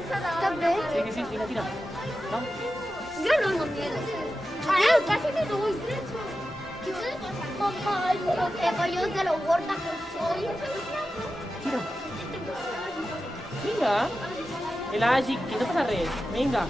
¿Estás bien? Sí, que sí, tira, tira. Vamos. Yo no tengo miedo. Yo casi me doy. Mamá, no tengo yo de lo gorda que soy. Tira. Vinga. Elàgic, que no passa res. Vinga.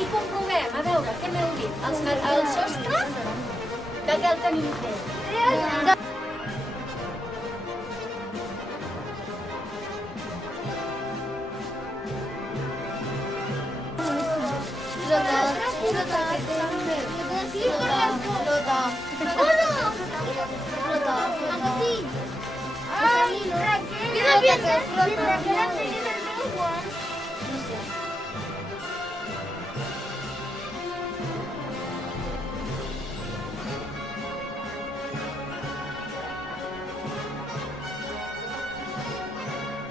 i comprovem, a veure, què m'heu dit? El sostre, de què el tenim fet?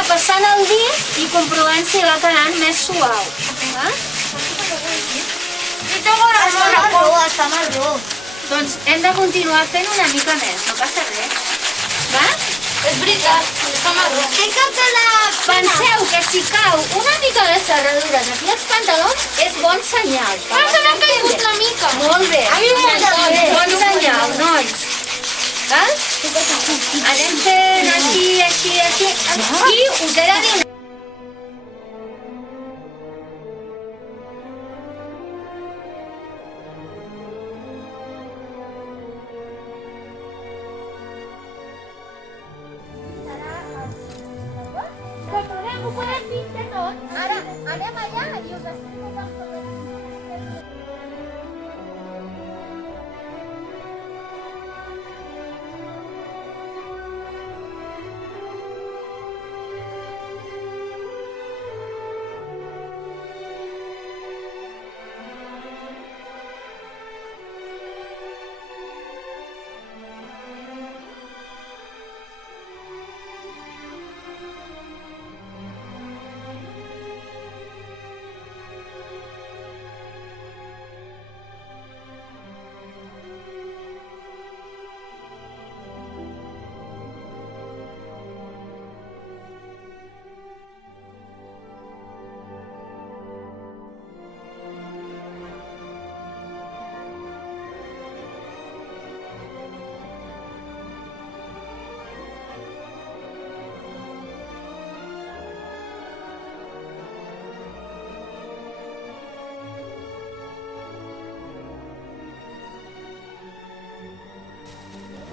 Passant el dit i comprovant si va quedant més suau. Està marró. Doncs hem de continuar fent una mica més, no passa res. Va? És veritat, està marró. Penseu que si cau una mica de serradures aquí als pantalons és bon senyal. Però se m'ha caigut una mica. Molt bé. A mi m'agrada també. Bon senyal, nois. Val? Anem fent així, així, així. I us he de dir... Ho podem pintar tot. Ara anem allà i us explico com podem pintar.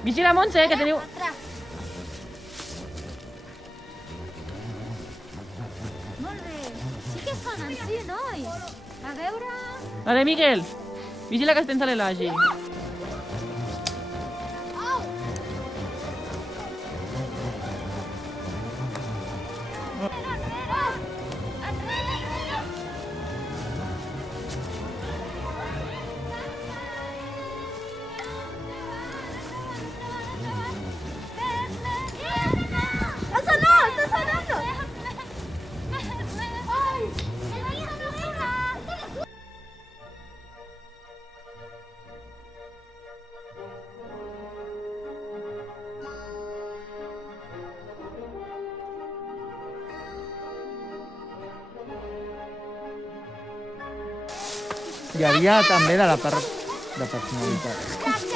Vigila, Montse, que teniu... Molt bé. Sí que sonen, sí, nois. A veure... Vale, Miquel, vigila que es tensa l'elagi. Hi havia també de la part de personalitat.